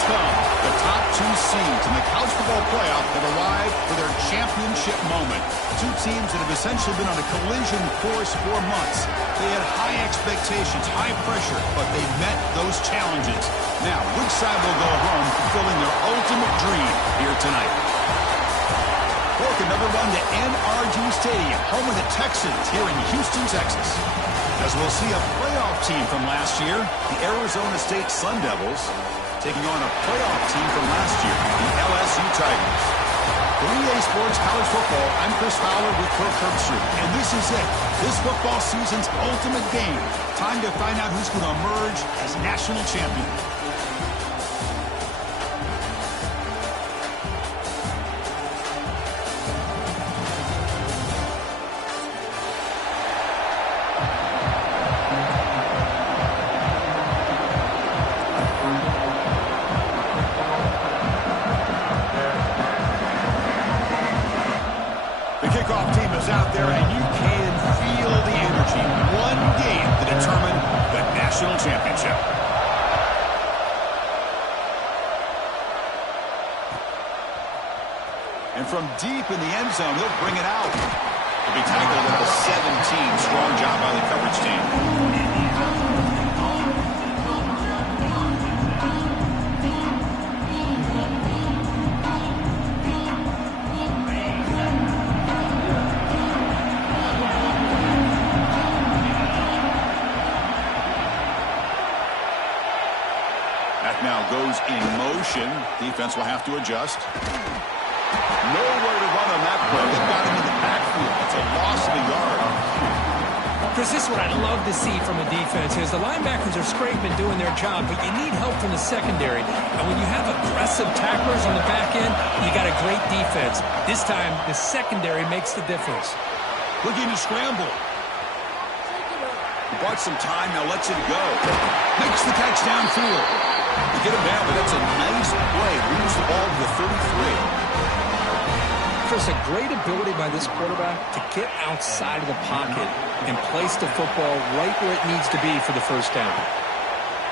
has come. The top two seeds in the college football playoff have arrived for their championship moment. Two teams that have essentially been on a collision course for months. They had high expectations, high pressure, but they met those challenges. Now, which side will go home fulfilling their ultimate dream here tonight? Welcome, everyone, to NRG Stadium, home of the Texans here in Houston, Texas. As we'll see a playoff team from last year, the Arizona State Sun Devils, taking on a playoff team from last year, the LSU Tigers. For EA Sports College Football, I'm Chris Fowler with Kirk Herbstreit, and this is it. This football season's ultimate game. Time to find out who's going to emerge as national champion. Out there, and you can feel the energy. One game to determine the national championship. And from deep in the end zone, they'll bring it out. He'll be tackled at the 17. Strong job by the coverage team. Now goes in motion. Defense will have to adjust. Nowhere to run on that play. They've got him in the backfield. It's a loss of a yard. Chris, this is what I'd love to see from a defense. Is the linebackers are scraping, doing their job, but you need help from the secondary. And when you have aggressive tacklers on the back end, you got a great defense. This time, the secondary makes the difference. Looking to scramble. He bought some time, now lets it go. Makes the catch downfield. You get him down, but that's a nice play. Moves the ball to the 33. Chris, a great ability by this quarterback to get outside of the pocket and place the football right where it needs to be for the first down.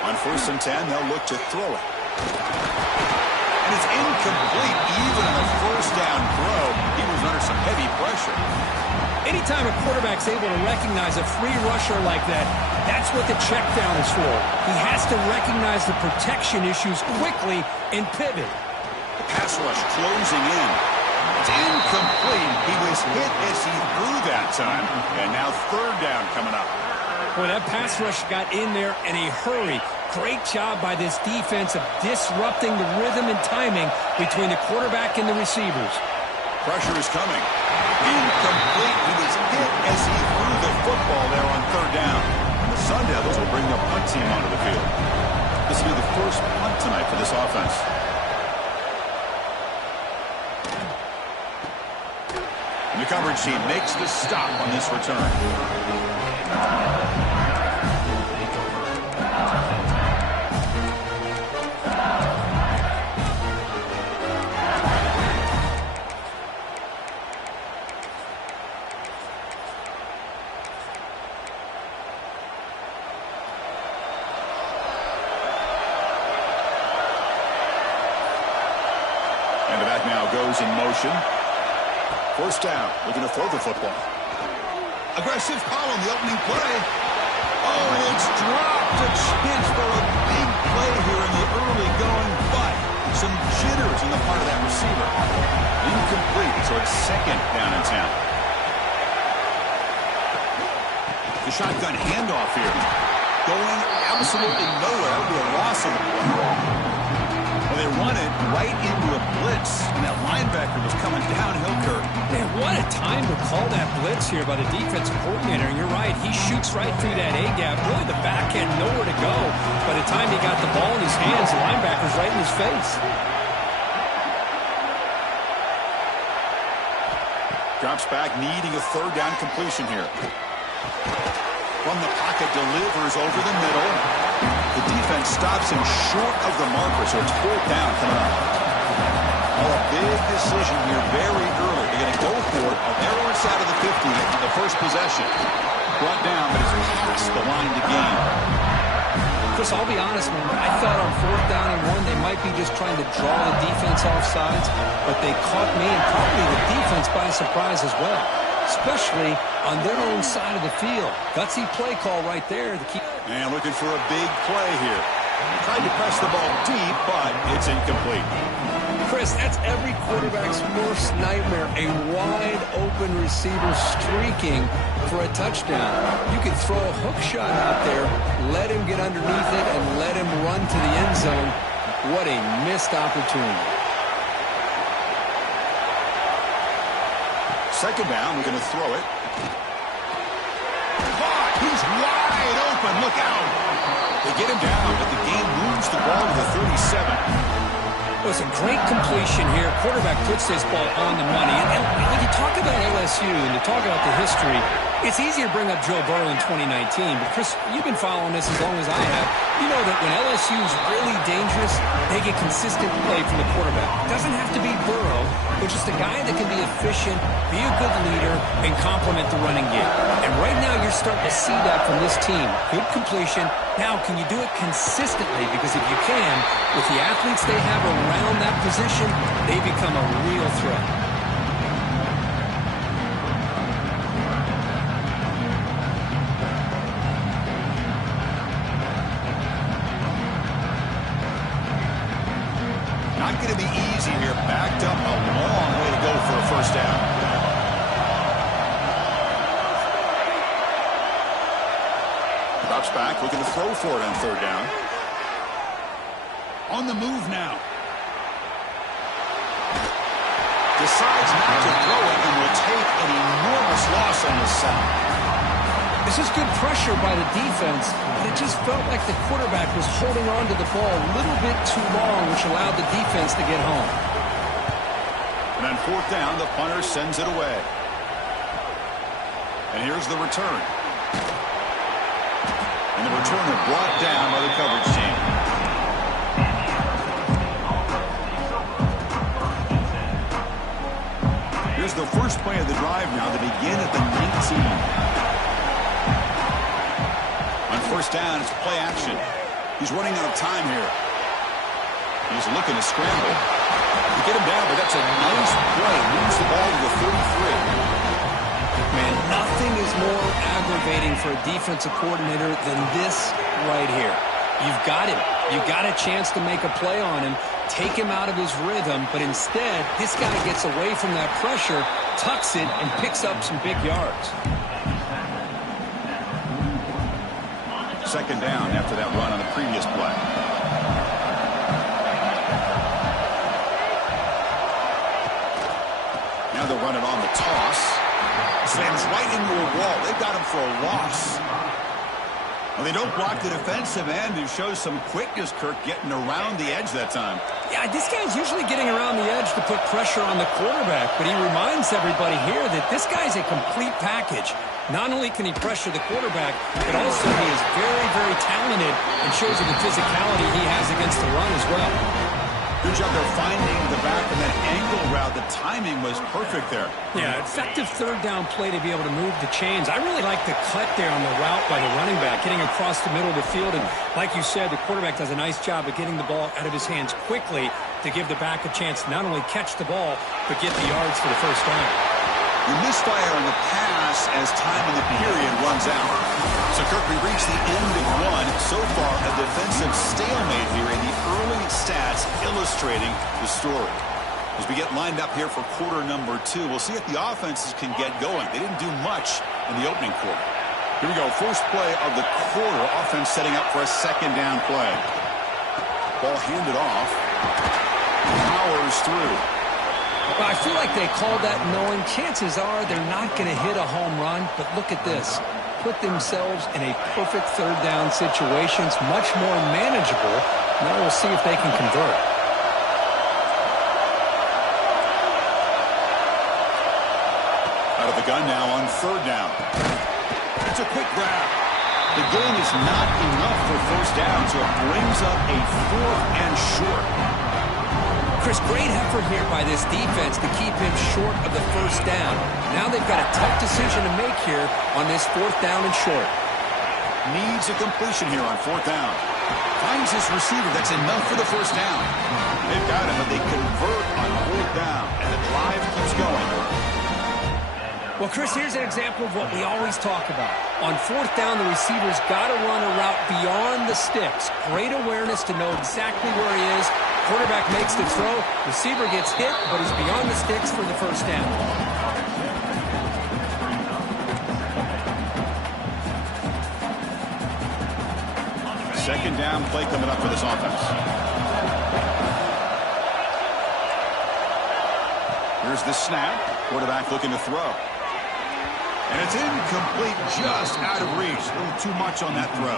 On 1st and 10, they'll look to throw it. And it's incomplete even on a first down throw. He was under some heavy pressure. Anytime a quarterback's able to recognize a free rusher like that, that's what the check down is for. He has to recognize the protection issues quickly and pivot. The pass rush closing in. It's incomplete. He was hit as he threw that time. And now 3rd down coming up. Boy, that pass rush got in there in a hurry. Great job by this defense of disrupting the rhythm and timing between the quarterback and the receivers. Pressure is coming. Incomplete. He was hit as he threw the football there on 3rd down. And the Sun Devils will bring the punt team onto the field. This will be the first punt tonight for this offense. And the coverage team makes the stop on this return. And the back now goes in motion. 1st down, looking to throw the football. Aggressive call on the opening play. Oh, it's dropped. A chance for a big play here in the early going, but some jitters on the part of that receiver. Incomplete, so it's 2nd down and 10. The shotgun handoff here. Going absolutely nowhere. It'll be a loss of the play. Well, they run it right into a blitz, and that linebacker was coming downhill, Kirk. Man, what a time to call that blitz here by the defensive coordinator. And you're right, he shoots right through that A-gap. Really, the back had nowhere to go. By the time he got the ball in his hands, the linebacker's right in his face. Drops back, needing a 3rd down completion here. From the pocket, delivers over the middle. The defense stops him short of the marker, so it's 4th down coming up. Oh, a big decision here very early. They're going to go for it on their own side of the 50 for the first possession. Brought down, but it's past the line to gain. Chris, Chris, I'll be honest, man. I thought on 4th down and 1 they might be just trying to draw the defense off sides, but they caught me and probably the defense by surprise as well, especially on their own side of the field. Gutsy play call right there. And looking for a big play here. Tried to press the ball deep, but it's incomplete. Chris, that's every quarterback's worst nightmare, a wide-open receiver streaking for a touchdown. You can throw a hook shot out there, let him get underneath it, and let him run to the end zone. What a missed opportunity. 2nd down, we're going to throw it. Caught! He's wide open. Look out! They get him down, but the game moves the ball to the 37. It was a great completion here. Quarterback puts this ball on the money. And when you talk about LSU and you talk about the history, it's easy to bring up Joe Burrow in 2019. But, Chris, you've been following this as long as I have. You know that when LSU is really dangerous, they get consistent play from the quarterback. It doesn't have to be Burrow, but just a guy that can be efficient, be a good leader, and complement the running game. And right now you're starting to see that from this team. Good completion. Now, can you do it consistently? Because if you can, with the athletes they have around that position, they become a real threat. Not going to be easy here. Backed up a long way to go for a 1st down. Drops back, looking to throw for it on 3rd down. On the move now. Decides not to throw it and will take an enormous loss on this sack. This is good pressure by the defense, but it just felt like the quarterback was holding on to the ball a little bit too long, which allowed the defense to get home. And on 4th down, the punter sends it away. And here's the return. And the returner brought down by the coverage team. Here's the first play of the drive now to begin at the 19. On 1st down, it's play action. He's running out of time here. He's looking to scramble. To get him down, but that's a nice play. Moves the ball to the 33. Man, nothing is more aggravating for a defensive coordinator than this right here. You've got him. You've got a chance to make a play on him, take him out of his rhythm, but instead, this guy gets away from that pressure, tucks it, and picks up some big yards. 2nd down after that run on the previous play. Now they'll run it on the toss. Slams right into a wall. They've got him for a loss. Well, they don't block the defensive end, who shows some quickness, Kirk, getting around the edge that time. Yeah, this guy's usually getting around the edge to put pressure on the quarterback, but he reminds everybody here that this guy's a complete package. Not only can he pressure the quarterback, but also he is very, very talented and shows you the physicality he has against the run as well. Good job there finding the back in that angle route. The timing was perfect there. Yeah, effective 3rd down play to be able to move the chains. I really like the cut there on the route by the running back, getting across the middle of the field. And like you said, the quarterback does a nice job of getting the ball out of his hands quickly to give the back a chance to not only catch the ball, but get the yards for the 1st down. You misfire on the pass as time in the period runs out. So, Kirk, we reach the end of 1. So far, a defensive stalemate here in the early stats illustrating the story. As we get lined up here for quarter number 2, we'll see if the offenses can get going. They didn't do much in the opening quarter. Here we go. First play of the quarter. Offense setting up for a 2nd down play. Ball handed off. Powers through. Well, I feel like they called that knowing chances are they're not going to hit a home run, but look at this. Put themselves in a perfect 3rd down situation. It's much more manageable. Now we'll see if they can convert. Out of the gun now on 3rd down. It's a quick grab. The gain is not enough for 1st down, so it brings up a 4th and short. Chris, great effort here by this defense to keep him short of the 1st down. Now they've got a tough decision to make here on this 4th down and short. Needs a completion here on 4th down. Finds his receiver. That's enough for the first down. They've got him, but they convert on 4th down, and the drive keeps going. Well, Chris, here's an example of what we always talk about. On 4th down, the receiver's got to run a route beyond the sticks. Great awareness to know exactly where he is. Quarterback makes the throw. Receiver gets hit, but he's beyond the sticks for the first down. Second down play coming up for this offense. Here's the snap. Quarterback looking to throw. And it's incomplete, just out of reach. A little too much on that throw.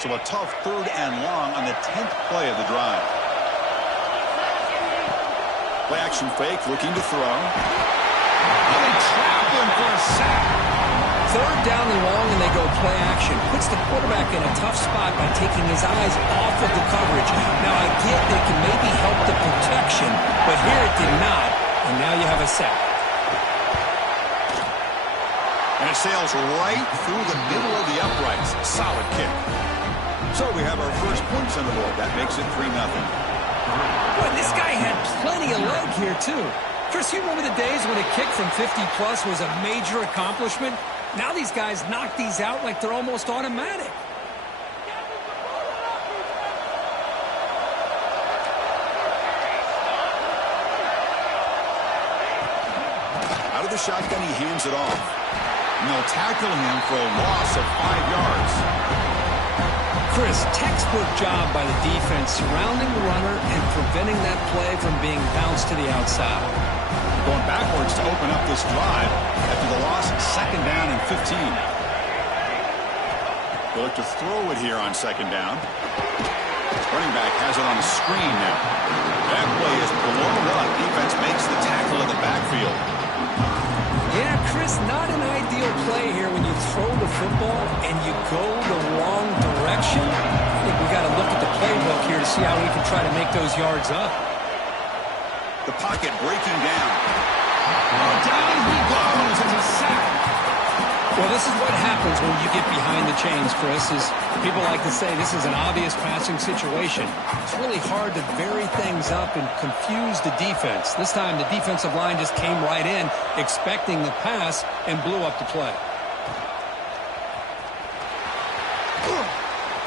So a tough 3rd and long on the 10th play of the drive. Play action fake, looking to throw. Oh, they trap him for a sack. 3rd down and long, and they go play action. Puts the quarterback in a tough spot by taking his eyes off of the coverage. Now, I get they can maybe help the protection, but here it did not, and now you have a sack. And it sails right through the middle of the uprights. Solid kick. So we have our first points on the board. That makes it 3-0. Boy, this guy had plenty of leg here, too. Chris, you remember the days when a kick from 50-plus was a major accomplishment? Now these guys knock these out like they're almost automatic. Out of the shotgun, he hands it off. And they'll tackle him for a loss of 5 yards. Chris, textbook job by the defense surrounding the runner and preventing that play from being bounced to the outside. Going backwards to open up this drive after the loss, 2nd down and 15. They'll look to throw it here on 2nd down. Running back has it on the screen now. That play is blown up. Defense makes the tackle in the backfield. Yeah, Chris, not an ideal play here when you throw the football and you go the wrong direction. I think we got to look at the playbook here to see how we can try to make those yards up. The pocket breaking down. Oh, down he goes. It's a sack. Well, this is what happens when you get behind the chains, Chris. Is people like to say this is an obvious passing situation. It's really hard to vary things up and confuse the defense. This time, the defensive line just came right in, expecting the pass, and blew up the play.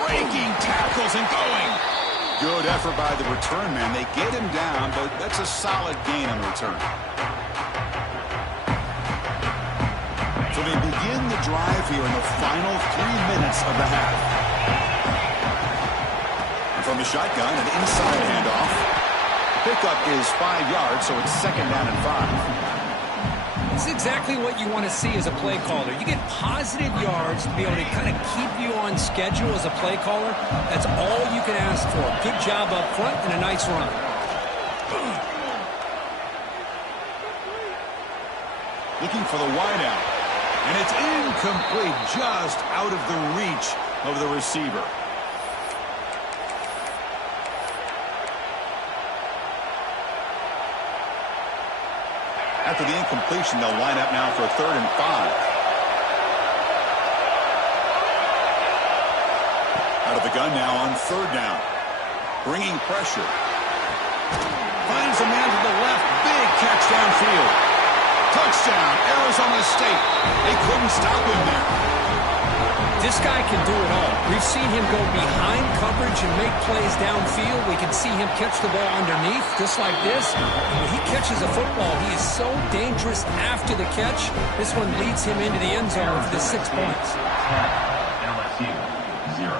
Breaking tackles and going. Good effort by the return man. They get him down, but that's a solid gain on the return. So they begin the drive here in the final 3 minutes of the half. And from the shotgun, an inside handoff. Pickup is 5 yards, so it's 2nd down and 5. This is exactly what you want to see as a play caller. You get positive yards to be able to kind of keep you on schedule as a play caller. That's all you can ask for. Good job up front and a nice run. Looking for the wideout. And it's incomplete, just out of the reach of the receiver. After the incompletion, they'll line up now for a 3rd and 5. Out of the gun now on 3rd down. Bringing pressure. Finds a man to the left. Big catch downfield. Touchdown, Arizona State. They couldn't stop him there. This guy can do it all. We've seen him go behind coverage and make plays downfield. We can see him catch the ball underneath, just like this. And when he catches a football, he is so dangerous after the catch. This one leads him into the end zone for the 6 points. LSU, 0.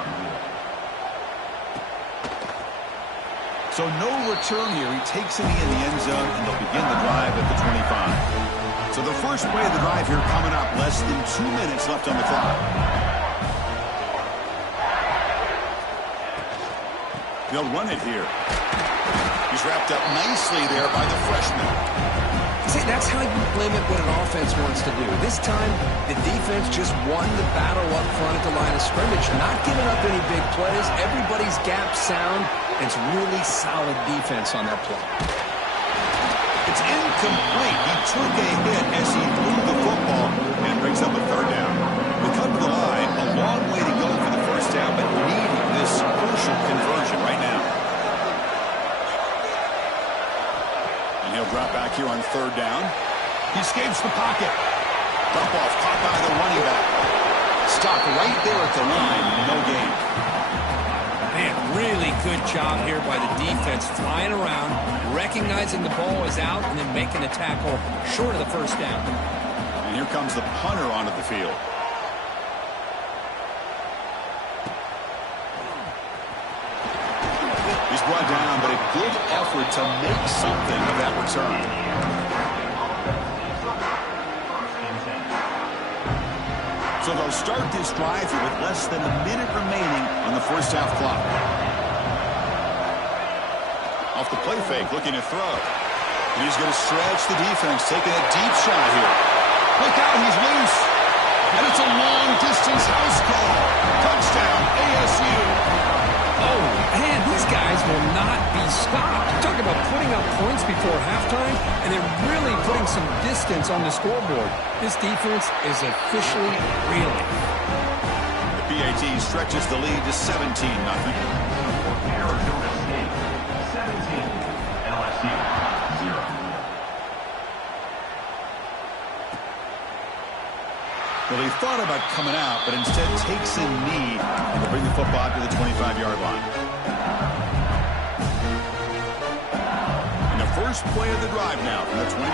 So no return here. He takes it in the end zone, and they'll begin the drive at the 25. So the first play of the drive here coming up. Less than 2 minutes left on the clock. They'll run it here. He's wrapped up nicely there by the freshman. See, that's how you limit what an offense wants to do. This time, the defense just won the battle up front at the line of scrimmage, not giving up any big plays. Everybody's gap sound. It's really solid defense on that play. Incomplete. He took a hit as he threw the football, and it brings up a third down. We come to the line, a long way to go for the first down, but needing this crucial conversion right now. And he'll drop back here on third down. He escapes the pocket. Dump off, caught by the running back. Stopped right there at the line, no gain. Man, really good job here by the defense, flying around, recognizing the ball is out, and then making a tackle short of the first down. And here comes the punter onto the field. He's brought down, but a good effort to make something of that return. So they'll start this drive here with less than a minute remaining on the first half clock. Off the play fake, looking to throw. And he's going to stretch the defense, taking a deep shot here. Look out, he's loose. And it's a long-distance house call. Touchdown, ASU. Oh, man, these guys will not be stopped. Talk about putting up points before halftime, and they're really putting some distance on the scoreboard. This defense is officially reeling. The PAT stretches the lead to 17-0. Arizona State, 17. LSU, 0. Well, he thought about coming out, but instead takes a knee to bring the football to the 25-yard line. And the first play of the drive now from the 25.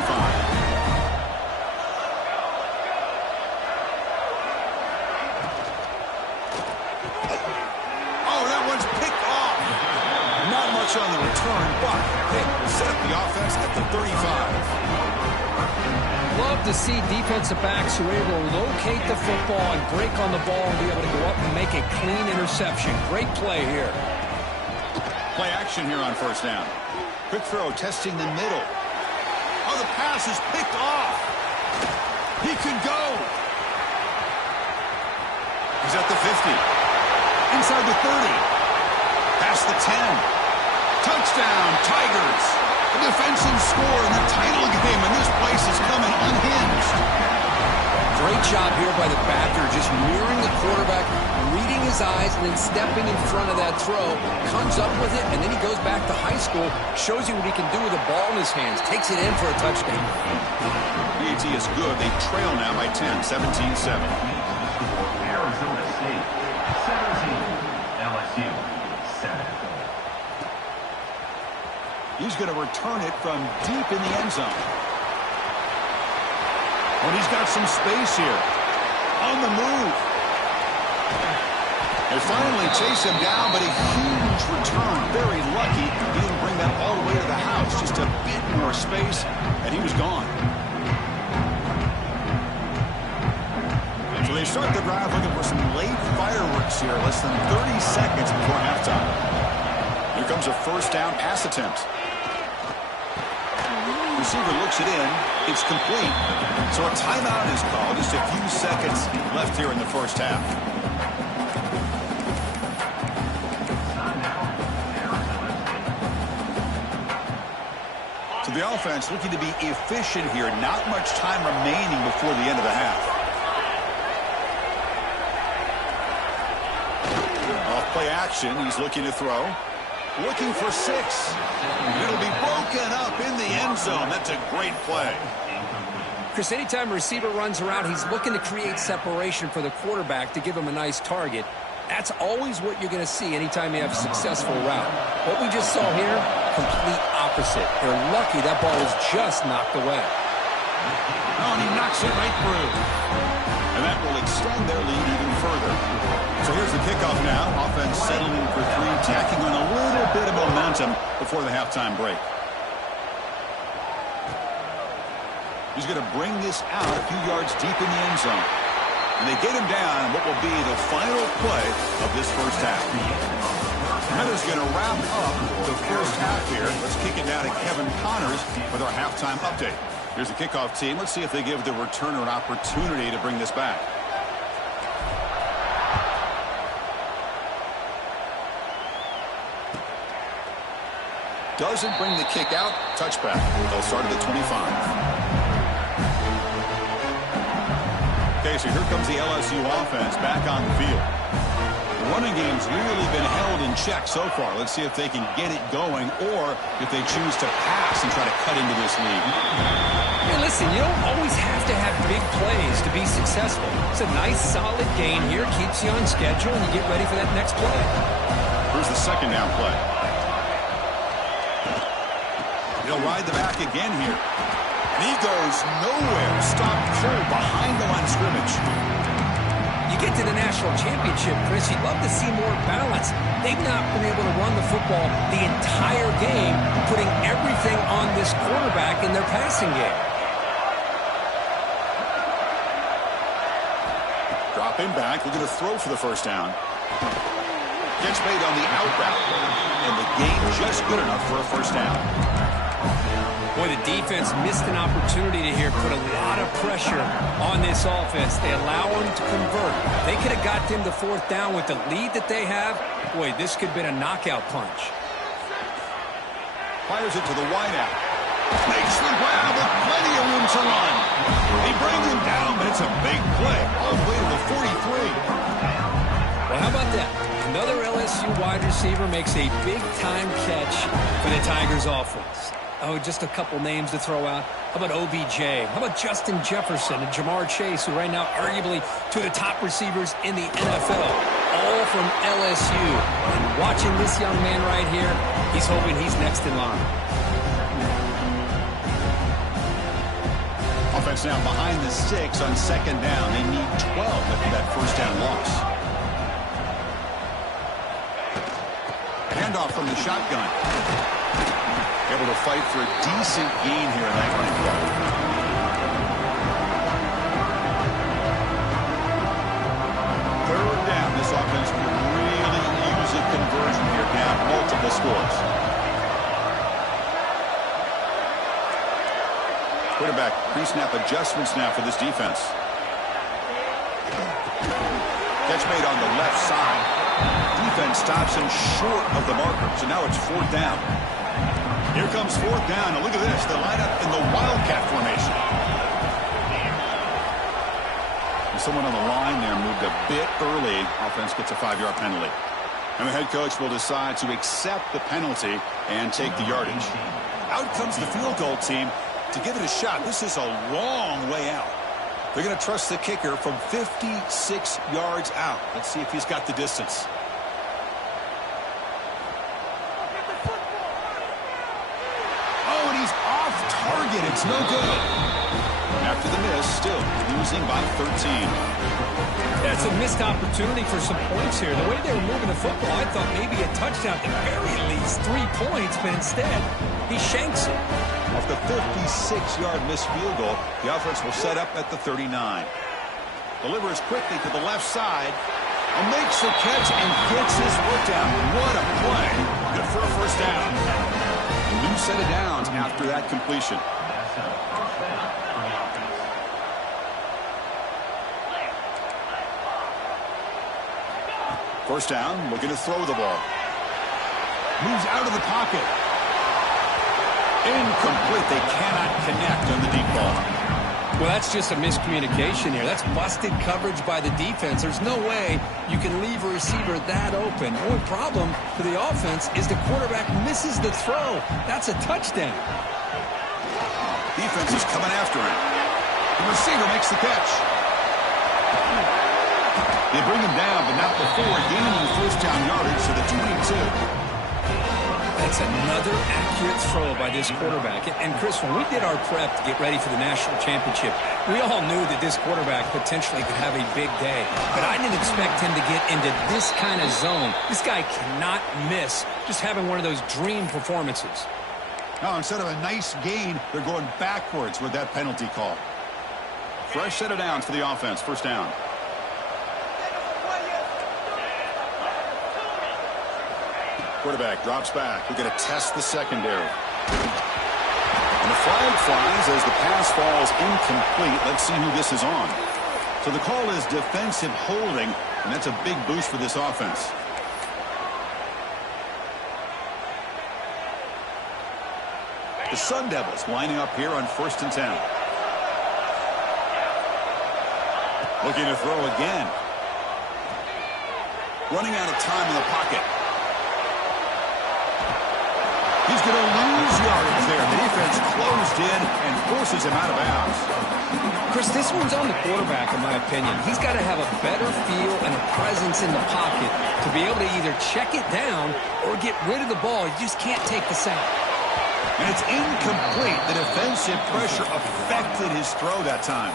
Oh, that one's picked off. Not much on the return, but hey, will set up the offense at the 35. Love to see defensive backs who are able to locate the football and break on the ball and be able to go up and make a clean interception. Great play here. Play action here on first down. Quick throw, testing the middle. Oh, the pass is picked off. He could go. He's at the 50. Inside the 30. Past the 10. Touchdown, Tigers. A defensive score in the title game, and this place is coming unhinged. Great job here by the backer, just mirroring the quarterback, reading his eyes, and then stepping in front of that throw. Comes up with it, and then he goes back to high school, shows you what he can do with the ball in his hands, takes it in for a touchdown. BAT is good. They trail now by 10, 17-7. Arizona State, 17. LSU, 7. He's going to return it from deep in the end zone. And he's got some space here. On the move. They finally chase him down, but a huge return. Very lucky. He didn't bring that all the way to the house. Just a bit more space, and he was gone. So they start the drive looking for some late fireworks here. Less than 30 seconds before halftime. Here comes a first down pass attempt. Receiver looks it in. It's complete. So a timeout is called. Just a few seconds left here in the first half. So the offense looking to be efficient here. Not much time remaining before the end of the half. Off play action. He's looking to throw. Looking for 6. It'll be broken up in the end zone. That's a great play. Chris, anytime a receiver runs around, he's looking to create separation for the quarterback to give him a nice target. That's always what you're going to see anytime you have a successful route. What we just saw here, complete opposite. They're lucky that ball was just knocked away. Oh, and he knocks it right through. And that will extend their lead even further. So here's the kickoff now. Offense settling for 3, tacking on a little bit of momentum before the halftime break. He's going to bring this out a few yards deep in the end zone. And they get him down what will be the final play of this first half. That is going to wrap up the first half here. Let's kick it now to Kevin Connors with our halftime update. Here's the kickoff team. Let's see if they give the returner an opportunity to bring this back. Doesn't bring the kick out. Touchback. They'll start at the 25. Okay, so here comes the LSU offense back on the field. The running game's really been held in check so far. Let's see if they can get it going or if they choose to pass and try to cut into this lead. Hey, listen, you don't always have to have big plays to be successful. It's a nice, solid gain here. Keeps you on schedule, and you get ready for that next play. Here's the second down play. He'll ride the back again here. And he goes nowhere. Stopped cold behind the line of scrimmage. You get to the national championship, Chris, you'd love to see more balance. They've not been able to run the football the entire game, putting everything on this quarterback in their passing game. Drop him back. We're going to throw for the first down. Catch made on the out route. And the gain just good enough for a first down. Boy, the defense missed an opportunity to here put a lot of pressure on this offense. They allow them to convert. They could have got them to fourth down with the lead that they have. Boy, this could have been a knockout punch. Fires it to the wideout. Makes the grab with plenty of room to run. They bring him down, but it's a big play. All the way to the 43. Well, how about that? Another LSU wide receiver makes a big-time catch for the Tigers offense. Oh, just a couple names to throw out. How about OBJ? How about Justin Jefferson and Jamar Chase, who right now arguably two of the top receivers in the NFL, all from LSU. And watching this young man right here, he's hoping he's next in line. Offense now behind the 6 on second down. They need 12 after that first down loss. Handoff from the shotgun. Able to fight for a decent gain here in that running play. Third down. This offense could really use a conversion here, down multiple scores. Quarterback pre-snap adjustments now for this defense. Catch made on the left side. Defense stops him short of the marker, so now it's fourth down. Here comes fourth down, and look at this. They line up in the Wildcat formation. And someone on the line there moved a bit early. Offense gets a 5-yard penalty. And the head coach will decide to accept the penalty and take the yardage. Out comes the field goal team to give it a shot. This is a long way out. They're going to trust the kicker from 56 yards out. Let's see if he's got the distance. Oh, and he's off target. It's no good. After the miss, still losing by 13. That's a missed opportunity for some points here. The way they were moving the football, I thought maybe a touchdown, at the very least 3 points, but instead, he shanks it. Off the 56-yard missed field goal, the offense will set up at the 39. Delivers quickly to the left side and makes the catch and gets his foot down. What a play. Good for a first down. A new set of downs after that completion. First down, looking to throw the ball. Moves out of the pocket. Incomplete. They cannot connect on the deep ball. Well, that's just a miscommunication here. That's busted coverage by the defense. There's no way you can leave a receiver that open. The only problem for the offense is the quarterback misses the throw. That's a touchdown. Defense is coming after him. The receiver makes the catch. They bring him down, but not before gaining first down yardage to the 22. That's another accurate throw by this quarterback. And Chris, when we did our prep to get ready for the national championship, we all knew that this quarterback potentially could have a big day. But I didn't expect him to get into this kind of zone. This guy cannot miss just having one of those dream performances. Now, instead of a nice gain, they're going backwards with that penalty call. Fresh set of downs for the offense. First down. Quarterback drops back. We're going to test the secondary. And the flag flies as the pass falls incomplete. Let's see who this is on. So the call is defensive holding, and that's a big boost for this offense. The Sun Devils lining up here on 1st and 10. Looking to throw again. Running out of time in the pocket. He's going to lose yardage there. The defense closed in and forces him out of bounds. Chris, this one's on the quarterback, in my opinion. He's got to have a better feel and a presence in the pocket to be able to either check it down or get rid of the ball. You just can't take the sack. And it's incomplete. The defensive pressure affected his throw that time.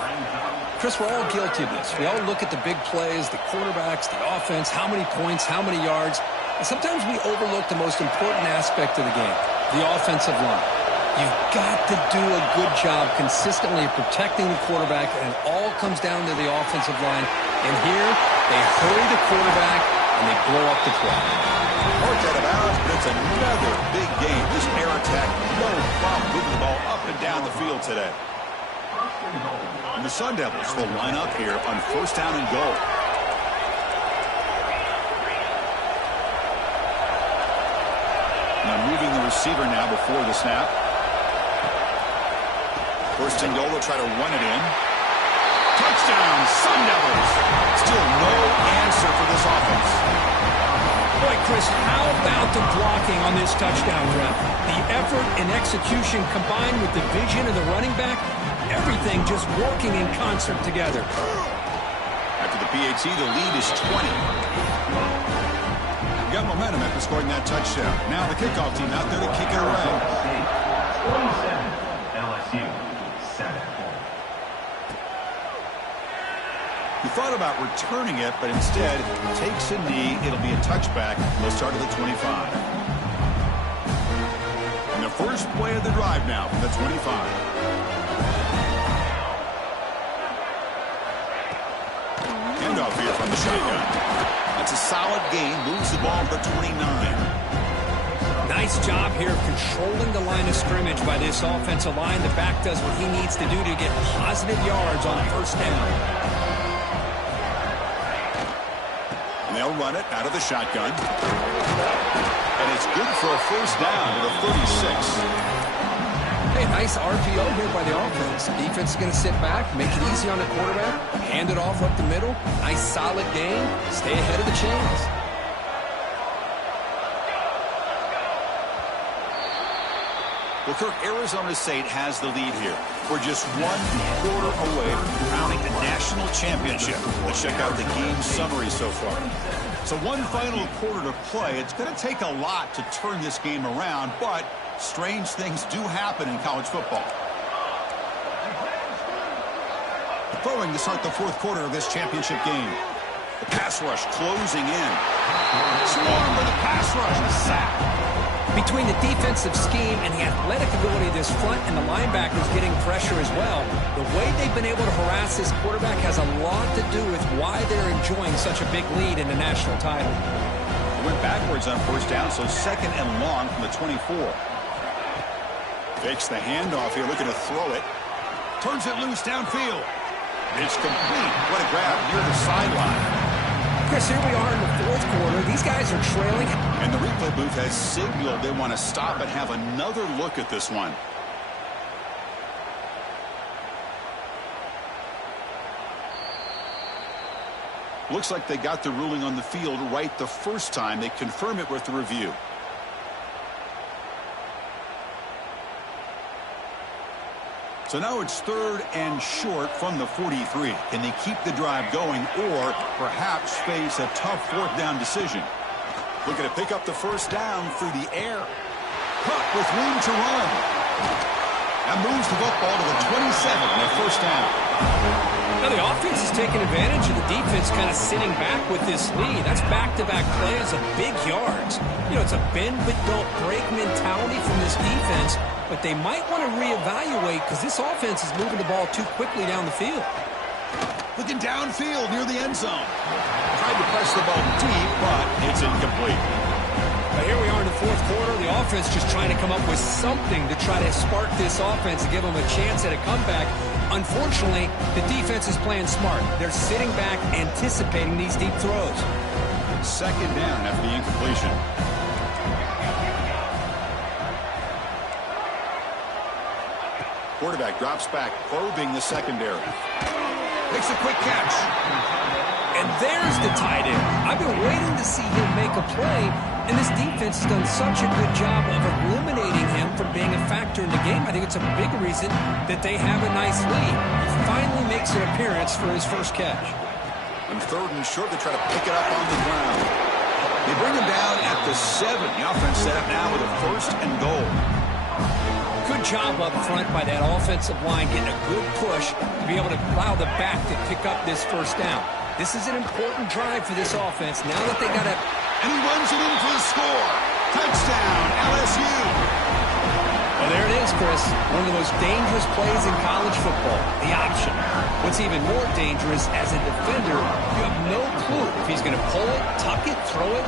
Chris, we're all guilty of this. We all look at the big plays, the quarterbacks, the offense, how many points, how many yards. And sometimes we overlook the most important aspect of the game, the offensive line. You've got to do a good job consistently of protecting the quarterback, and it all comes down to the offensive line. And here, they hurry the quarterback, and they blow up the play. Marked out of bounds, but it's another big game. This air attack, no problem moving the ball up and down the field today. And the Sun Devils will line up here on 1st down and goal. Now moving the receiver now before the snap. 1st and goal, they'll try to run it in. Touchdown, Sun Devils. Still no answer for this offense. Boy, Chris, how about the blocking on this touchdown run? The effort and execution combined with the vision of the running back, everything just working in concert together. After the PAT, the lead is 20. Got momentum after scoring that touchdown. Now the kickoff team out there to kick it away. 27, LSU, 7. He thought about returning it, but instead takes a knee. It'll be a touchback. They'll start at the 25. And the first play of the drive now from the 25. Handoff here from the shotgun. That's a solid gain. Moves the ball to the 29. Nice job here of controlling the line of scrimmage by this offensive line. The back does what he needs to do to get positive yards on 1st down. And they'll run it out of the shotgun. And it's good for a 1st down to the 36. Hey, nice RPO here by the offense. Defense is going to sit back, make it easy on the quarterback, hand it off up the middle. Nice solid game. Stay ahead of the chains. Well, Kirk, Arizona State has the lead here. We're just 1 quarter away from crowning a national championship. Let's check out the game summary so far. So 1 final quarter to play. It's going to take a lot to turn this game around, but strange things do happen in college football. Throwing to start the 4th quarter of this championship game. The pass rush closing in. Swarmed by the pass rush. A sack. Between the defensive scheme and the athletic ability of this front and the linebackers getting pressure as well, the way they've been able to harass this quarterback has a lot to do with why they're enjoying such a big lead in the national title. They went backwards on 1st down, so 2nd and long from the 24. Fakes the handoff here, looking to throw it. Turns it loose downfield. It's complete. What a grab near the sideline. Chris, here we are in the 4th quarter. These guys are trailing. And the replay booth has signaled they want to stop and have another look at this one. Looks like they got the ruling on the field right the first time. They confirm it with the review. So now it's 3rd and short from the 43. Can they keep the drive going or perhaps face a tough 4th down decision? Looking to pick up the 1st down through the air. Caught with room to run. And moves the football to the 27 on the 1st down. Now the offense is taking advantage of the defense kind of sitting back with this lead. That's back-to-back plays of big yards. You know, it's a bend but don't break mentality from this defense. But they might want to reevaluate because this offense is moving the ball too quickly down the field. Looking downfield near the end zone. Tried to press the ball deep, but it's incomplete. But here we are in the 4th quarter. The offense just trying to come up with something to try to spark this offense and give them a chance at a comeback. Unfortunately, the defense is playing smart. They're sitting back, anticipating these deep throws. 2nd down after the incompletion. Quarterback drops back, probing the secondary. Makes a quick catch. And there's the tight end. I've been waiting to see him make a play, and this defense has done such a good job of eliminating him from being a factor in the game. I think it's a big reason that they have a nice lead. He finally makes an appearance for his first catch. And 3rd and short, they try to pick it up on the ground. They bring him down at the 7. The offense set up now with a 1st and goal. Good job up front by that offensive line, getting a good push to be able to allow the back to pick up this 1st down. This is an important drive for this offense. Now that they got it. And he runs it in for the score. Touchdown, LSU. Well, there it is, Chris. One of the most dangerous plays in college football, the option. What's even more dangerous, as a defender, you have no clue if he's going to pull it, tuck it, throw it.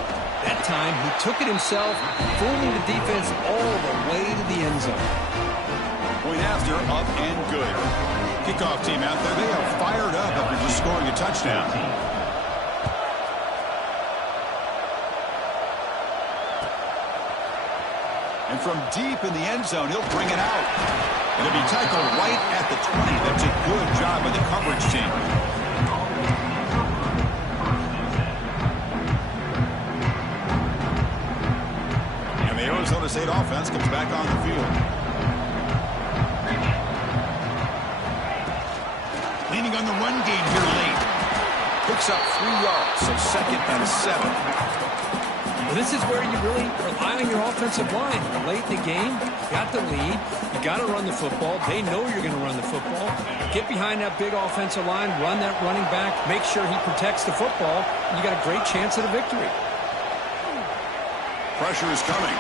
That time, he took it himself, fooling the defense all the way to the end zone. Point after, up and good. Kickoff team out there, they are fired up after just scoring a touchdown. And from deep in the end zone, he'll bring it out. And it'll be tackled right at the 20. That's a good job by the coverage team. And the Arizona State offense comes back on the field. Leaning on the run game here late. Picks up 3 yards, so 2nd and 7. Well, this is where you really rely on your offensive line. Late in the game, you got the lead. You got to run the football. They know you're going to run the football. Get behind that big offensive line, run that running back, make sure he protects the football, and you got a great chance at a victory. Pressure is coming.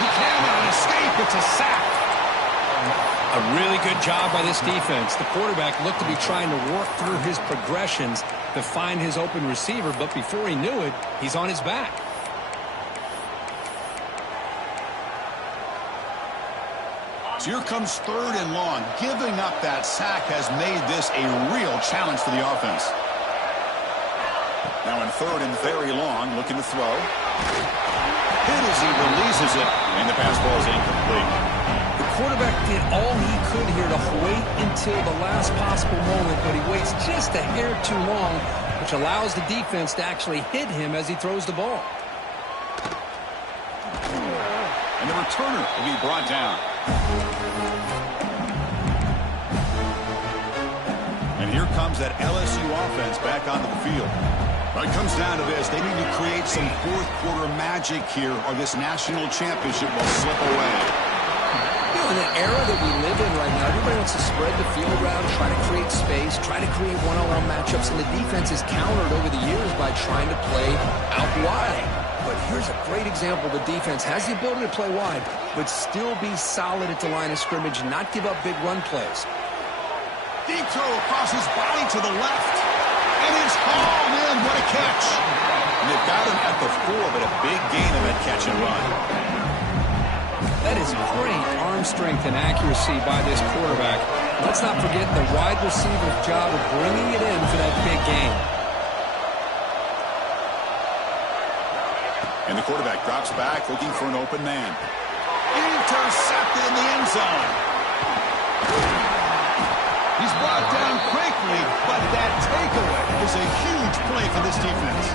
He cannot escape. It's a sack. A really good job by this defense. The quarterback looked to be trying to work through his progressions to find his open receiver, but before he knew it, he's on his back. So here comes 3rd and long. Giving up that sack has made this a real challenge for the offense. Now in 3rd and very long, looking to throw. Hit as he releases it, and the pass ball is incomplete. The quarterback did all he could here to wait until the last possible moment, but he waits just a hair too long, which allows the defense to actually hit him as he throws the ball. And the returner will be brought down. And here comes that LSU offense back onto the field. Well, it comes down to this. They need to create some 4th quarter magic here, or this national championship will slip away. In the era that we live in right now, everybody wants to spread the field around, try to create space, try to create one-on-one matchups, and the defense is countered over the years by trying to play out wide. But here's a great example. The defense has the ability to play wide, but still be solid at the line of scrimmage and not give up big run plays. Deep throw across his body to the left. And it's hauled in. What a catch. And they've got him at the 4, but a big gain of that catch and run. That is great arm strength and accuracy by this quarterback. Let's not forget the wide receiver's job of bringing it in for that big gain. And the quarterback drops back looking for an open man. Intercepted in the end zone. He's brought down quickly, but that takeaway is a huge play for this defense.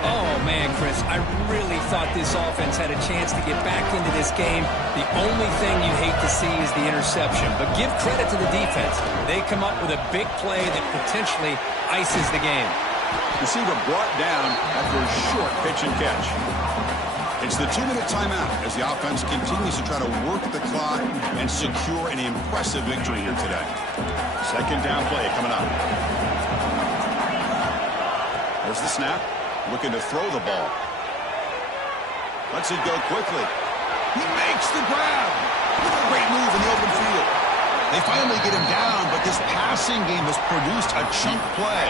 Oh, man, Chris, I really thought this offense had a chance to get back into this game. The only thing you hate to see is the interception. But give credit to the defense. They come up with a big play that potentially ices the game. Receiver brought down after a short pitch and catch. It's the 2-minute timeout as the offense continues to try to work the clock and secure an impressive victory here today. 2nd down play coming up. There's the snap. Looking to throw the ball. Lets it go quickly. He makes the grab. Great move in the open field. They finally get him down, but this passing game has produced a chunk play.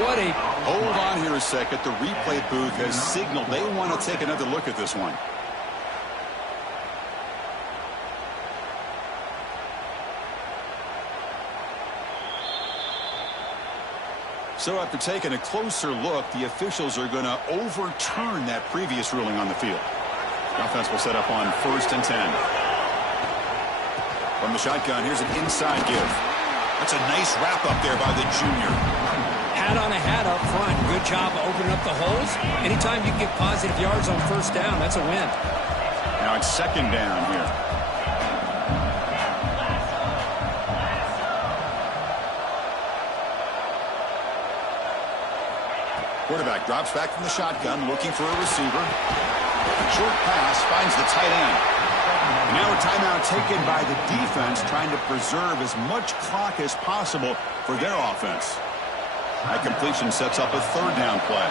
What a... Hold on here a second. The replay booth has signaled they want to take another look at this one. So after taking a closer look, the officials are going to overturn that previous ruling on the field. The offense will set up on 1st and 10. From the shotgun, here's an inside give. That's a nice wrap up there by the junior. Hat on a hat up front. Good job opening up the holes. Anytime you can get positive yards on first down, that's a win. Now it's second down here. Quarterback drops back from the shotgun, looking for a receiver. Short pass finds the tight end. And now a timeout taken by the defense, trying to preserve as much clock as possible for their offense. That completion sets up a third down play.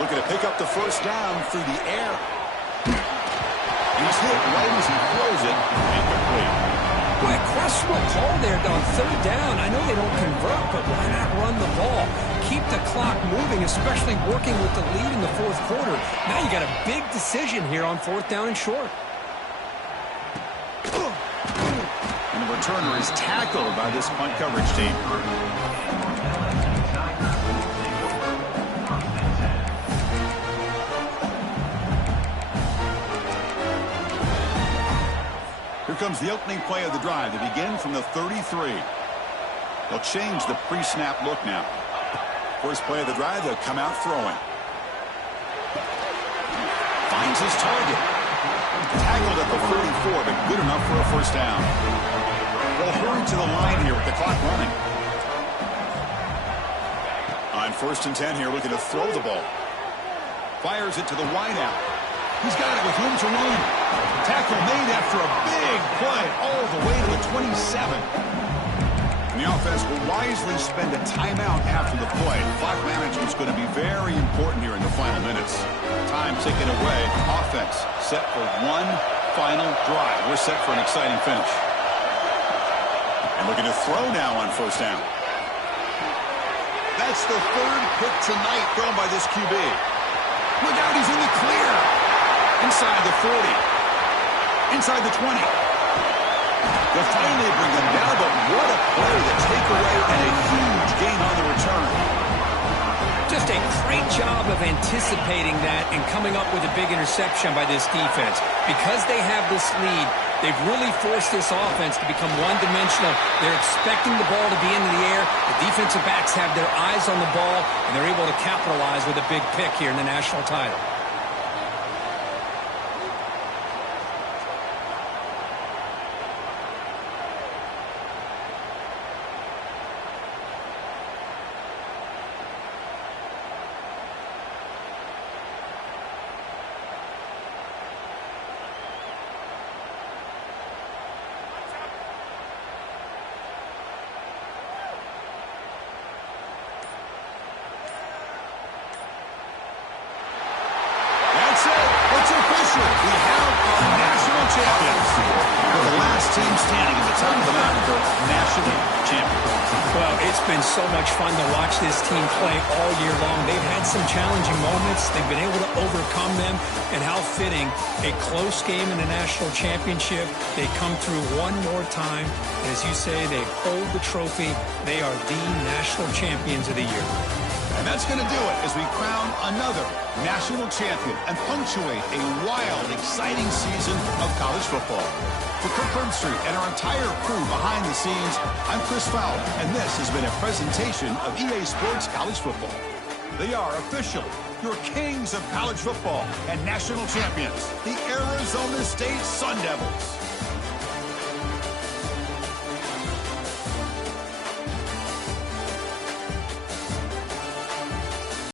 Looking to pick up the first down through the air. He's hit right as he throws it, incomplete. Boy, questionable call there on third down. I know they don't convert, but why not run the ball? Keep the clock moving, especially working with the lead in the fourth quarter. Now you got a big decision here on fourth down and short. And the returner is tackled by this punt coverage team. Here comes the opening play of the drive. They begin from the 33. They'll change the pre-snap look now. First play of the drive, they'll come out throwing. Finds his target. Tackled at the 44, but good enough for a first down. They'll hurry to the line here with the clock running. On first and 10 here, looking to throw the ball. Fires it to the wideout. He's got it with room to run. Tackle made after a big play all the way to the 27. And the offense will wisely spend a timeout after the play. Clock management is going to be very important here in the final minutes. Time ticking away. Offense set for one final drive. We're set for an exciting finish. And looking to throw now on first down. That's the third pick tonight thrown by this QB. Look out, he's in the clear. Inside the 40. Inside the 20. They'll finally bring them down, but what a play, the takeaway, and a huge gain on the return. Just a great job of anticipating that and coming up with a big interception by this defense. Because they have this lead, they've really forced this offense to become one-dimensional. They're expecting the ball to be into the air. The defensive backs have their eyes on the ball, and they're able to capitalize with a big pick here in the national title. So much fun to watch this team play all year long. They've had some challenging moments. They've been able to overcome them. And how fitting, a close game in the national championship. They come through one more time. And as you say, they hold the trophy. They are the national champions of the year. And that's going to do it as we crown another national champion and punctuate a wild, exciting season of college football. For Kirk Herbstreit and our entire crew behind the scenes, I'm Chris Fowler, and this has been a presentation of EA Sports College Football. They are official, your kings of college football and national champions, the Arizona State Sun Devils.